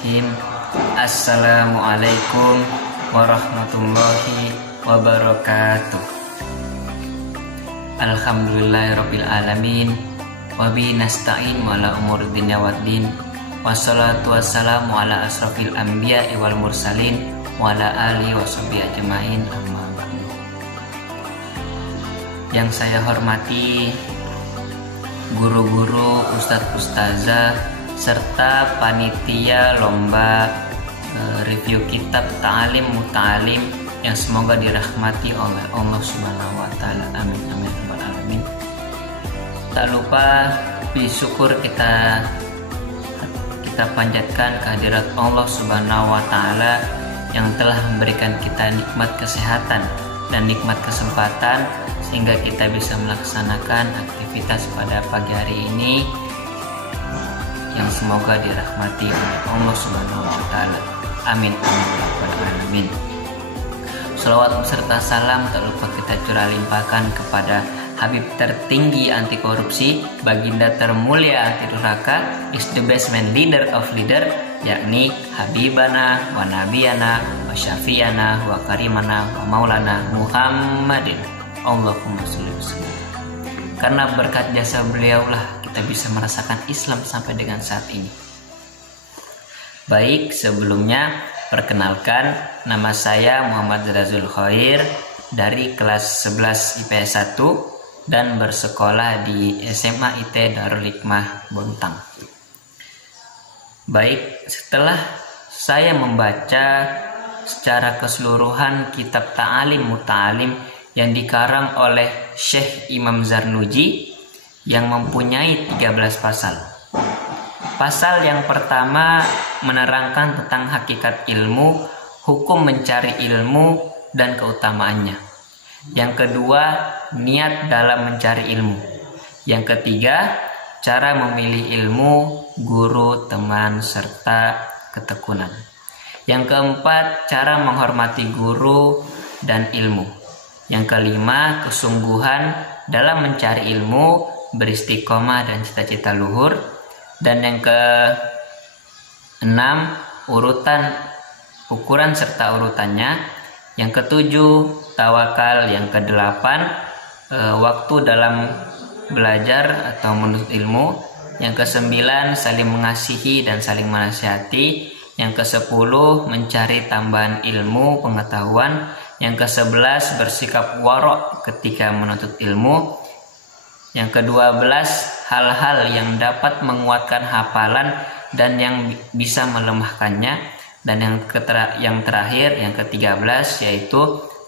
Bismillahirrahmanirrahim. Assalamualaikum warahmatullahi wabarakatuh. Alhamdulillahirabbil alamin. Wabihi nasta'in wala umuri dunya waddin. Wassalatu wassalamu ala asrofil anbiya'i wal mursalin wa ala alihi washabihi ajmain. Amma ba'du. Yang saya hormati guru-guru, ustadz-ustazah, serta panitia lomba review kitab ta'alim muta'alim yang semoga dirahmati oleh Allah Subhanahu wa taala. Amin amin rabbal alamin. Tak lupa bersyukur kita panjatkan kehadirat Allah Subhanahu wa taala yang telah memberikan kita nikmat kesehatan dan nikmat kesempatan sehingga kita bisa melaksanakan aktivitas pada pagi hari ini yang semoga dirahmati oleh Allah Subhanahu wa taala. Amin amin rabbal alamin. Shalawat beserta salam tak lupa kita curah limpahkan kepada Habib tertinggi anti korupsi, baginda termulia anti durhaka, is the best man leader of leader, yakni Habibana wa Nabiyana wa Syafiana wa Karimana wa Maulana Muhammadin. Allahumma sholli wa sallim. Karena berkat jasa beliaulah kita bisa merasakan Islam sampai dengan saat ini. Baik, sebelumnya perkenalkan, nama saya Muhammad Razul Khair dari kelas 11 IPS 1 dan bersekolah di SMA IT Darul Hikmah Bontang. Baik, setelah saya membaca secara keseluruhan kitab Ta'alim Muta'alim yang dikarang oleh Syekh Imam Zarnuji yang mempunyai 13 pasal. Pasal yang pertama menerangkan tentang hakikat ilmu, hukum mencari ilmu dan keutamaannya. Yang kedua, niat dalam mencari ilmu. Yang ketiga, cara memilih ilmu, guru, teman, serta ketekunan. Yang keempat, cara menghormati guru dan ilmu. Yang kelima, kesungguhan dalam mencari ilmu, beristiqomah dan cita-cita luhur. Dan yang keenam, ukuran serta urutannya. Yang ketujuh, tawakal. Yang kedelapan, waktu dalam belajar atau menuntut ilmu. Yang kesembilan, saling mengasihi dan saling menasihati. Yang kesepuluh, mencari tambahan ilmu pengetahuan. Yang kesebelas, bersikap warok ketika menuntut ilmu. Yang ke-12, hal-hal yang dapat menguatkan hafalan dan yang bisa melemahkannya. Dan yang terakhir, yang ke-13, yaitu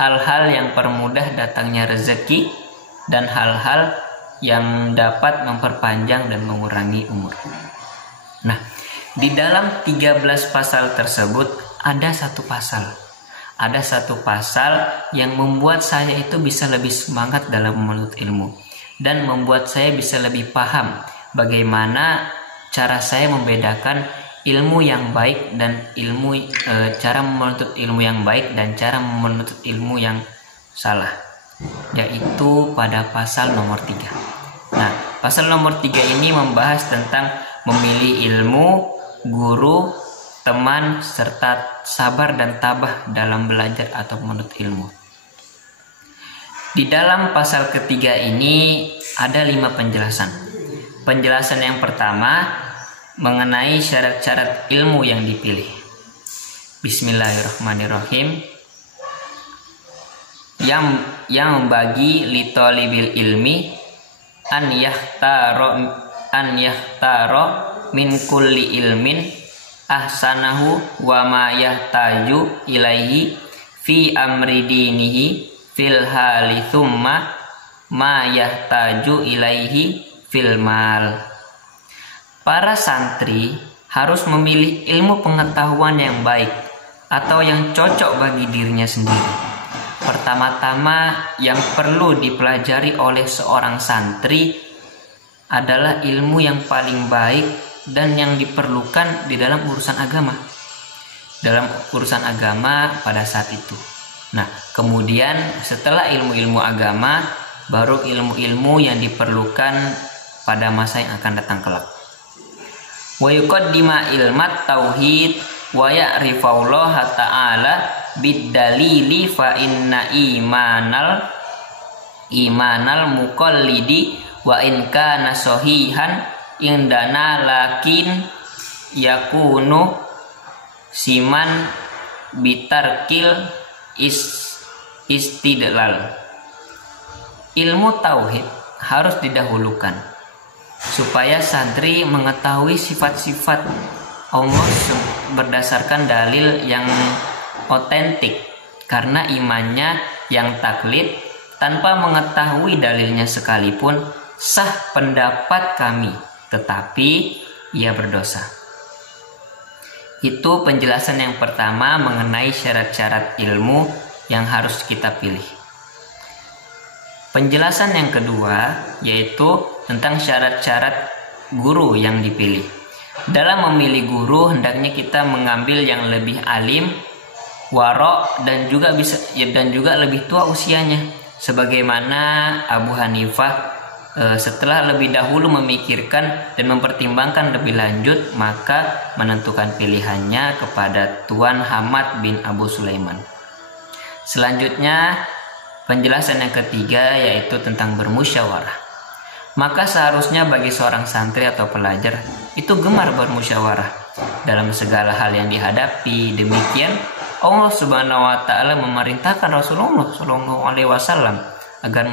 hal-hal yang permudah datangnya rezeki dan hal-hal yang dapat memperpanjang dan mengurangi umur. Nah, di dalam 13 pasal tersebut ada satu pasal yang membuat saya itu bisa lebih semangat dalam menuntut ilmu dan membuat saya bisa lebih paham bagaimana cara saya membedakan ilmu yang baik dan cara menuntut ilmu yang baik dan cara menuntut ilmu yang salah, yaitu pada pasal nomor 3. Nah, pasal nomor 3 ini membahas tentang memilih ilmu, guru, teman, serta sabar dan tabah dalam belajar atau menuntut ilmu. Di dalam pasal ketiga ini ada 5 penjelasan. Penjelasan yang pertama mengenai syarat-syarat ilmu yang dipilih. Bismillahirrahmanirrahim. Yang membagi litolibil ilmi an yahtaro min kulli ilmin ahsanahu wa ma yahtaju ilaihi fi amri dinihi fil hali thumma ma yahtaju ilaihi fil mal. Para santri harus memilih ilmu pengetahuan yang baik atau yang cocok bagi dirinya sendiri. Pertama-tama yang perlu dipelajari oleh seorang santri adalah ilmu yang paling baik dan yang diperlukan di dalam urusan agama. Dalam urusan agama pada saat itu. Nah, kemudian setelah ilmu-ilmu agama, baru ilmu-ilmu yang diperlukan pada masa yang akan datang kelak. wa yuqaddima ilmat tauhid wa ya'rifallaha ta'ala bid-dalili fa inna imanal muqallidi wa in kana sahihan indana lakin yakunu siman bitarkil istidlal. Ilmu tauhid harus didahulukan supaya santri mengetahui sifat-sifat Allah berdasarkan dalil yang otentik, karena imannya yang taklid tanpa mengetahui dalilnya sekalipun sah pendapat kami, tetapi ia berdosa. Itu penjelasan yang pertama mengenai syarat-syarat ilmu yang harus kita pilih. Penjelasan yang kedua yaitu tentang syarat-syarat guru yang dipilih. Dalam memilih guru hendaknya kita mengambil yang lebih alim, warok, dan juga lebih tua usianya. Sebagaimana Abu Hanifah setelah lebih dahulu memikirkan dan mempertimbangkan lebih lanjut, maka menentukan pilihannya kepada Tuan Hamad bin Abu Sulaiman. Selanjutnya, penjelasan yang ketiga yaitu tentang bermusyawarah. Maka seharusnya bagi seorang santri atau pelajar itu gemar bermusyawarah dalam segala hal yang dihadapi. Demikian Allah Subhanahu wa taala memerintahkan Rasulullah Shallallahu alaihi wasallam agar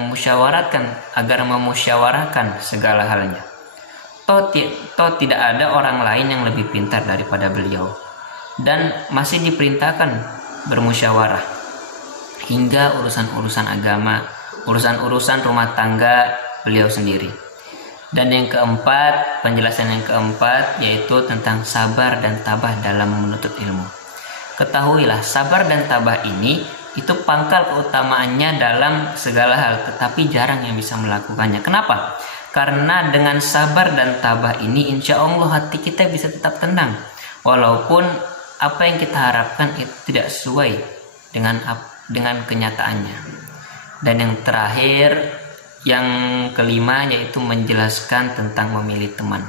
memusyawarahkan segala halnya. Toh tidak ada orang lain yang lebih pintar daripada beliau, dan masih diperintahkan bermusyawarah hingga urusan-urusan agama, urusan-urusan rumah tangga beliau sendiri. Dan yang keempat, penjelasan yang keempat yaitu tentang sabar dan tabah dalam menuntut ilmu. Ketahuilah, sabar dan tabah ini itu pangkal keutamaannya dalam segala hal, tetapi jarang yang bisa melakukannya. Kenapa? Karena dengan sabar dan tabah ini insya Allah hati kita bisa tetap tenang, walaupun apa yang kita harapkan itu tidak sesuai dengan kenyataannya. Dan yang terakhir, yang kelima yaitu menjelaskan tentang memilih teman.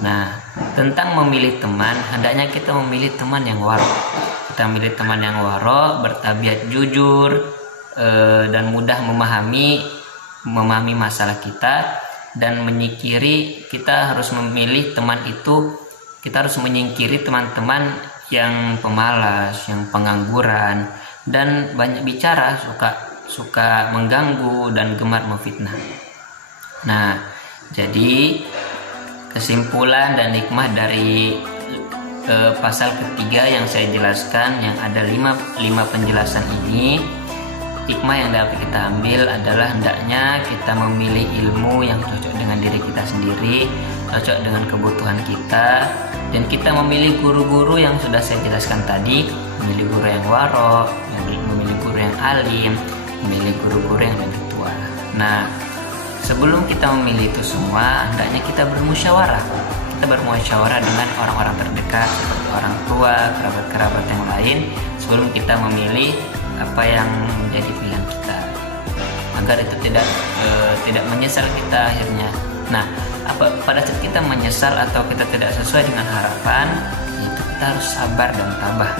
Nah, tentang memilih teman, hendaknya kita memilih teman yang waro. Kita memilih teman yang waro, bertabiat jujur, dan mudah memahami masalah kita, dan menyingkiri. Kita harus memilih teman itu. Kita harus menyingkiri teman-teman yang pemalas, yang pengangguran, dan banyak bicara, suka mengganggu dan gemar memfitnah. Nah, jadi kesimpulan dan hikmah dari pasal ketiga yang saya jelaskan, yang ada lima penjelasan ini, hikmah yang dapat kita ambil adalah hendaknya kita memilih ilmu yang cocok dengan diri kita sendiri, cocok dengan kebutuhan kita, dan kita memilih guru-guru yang sudah saya jelaskan tadi, memilih guru yang waro, memilih guru yang alim, memilih guru-guru yang lebih tua. Nah, sebelum kita memilih itu semua, hendaknya kita bermusyawarah. Kita bermusyawarah dengan orang-orang terdekat seperti orang tua, kerabat-kerabat yang lain, sebelum kita memilih apa yang menjadi pilihan kita, agar itu tidak menyesal kita akhirnya. Nah, pada saat kita menyesal atau kita tidak sesuai dengan harapan, itu kita harus sabar dan tabah.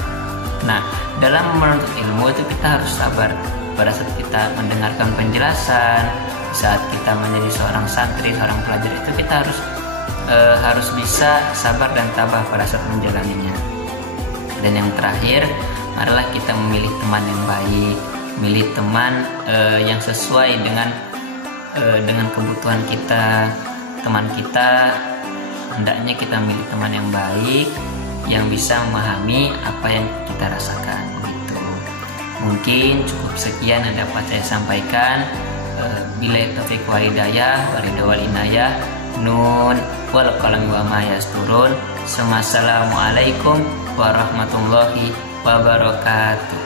Nah, dalam menuntut ilmu itu kita harus sabar. Pada saat kita mendengarkan penjelasan, saat kita menjadi seorang santri, seorang pelajar, itu kita harus bisa sabar dan tabah pada saat menjalaninya. Dan yang terakhir, marilah kita memilih teman yang baik, memilih teman yang sesuai dengan kebutuhan kita. Teman kita, hendaknya kita memilih teman yang baik, yang bisa memahami apa yang kita rasakan. Gitu. Mungkin cukup sekian yang dapat saya sampaikan. Billahi taufiq wa hidayah, waridho wal inayah, nun wal qalam wa ma yasturun. Assalamualaikum warahmatullahi wabarakatuh.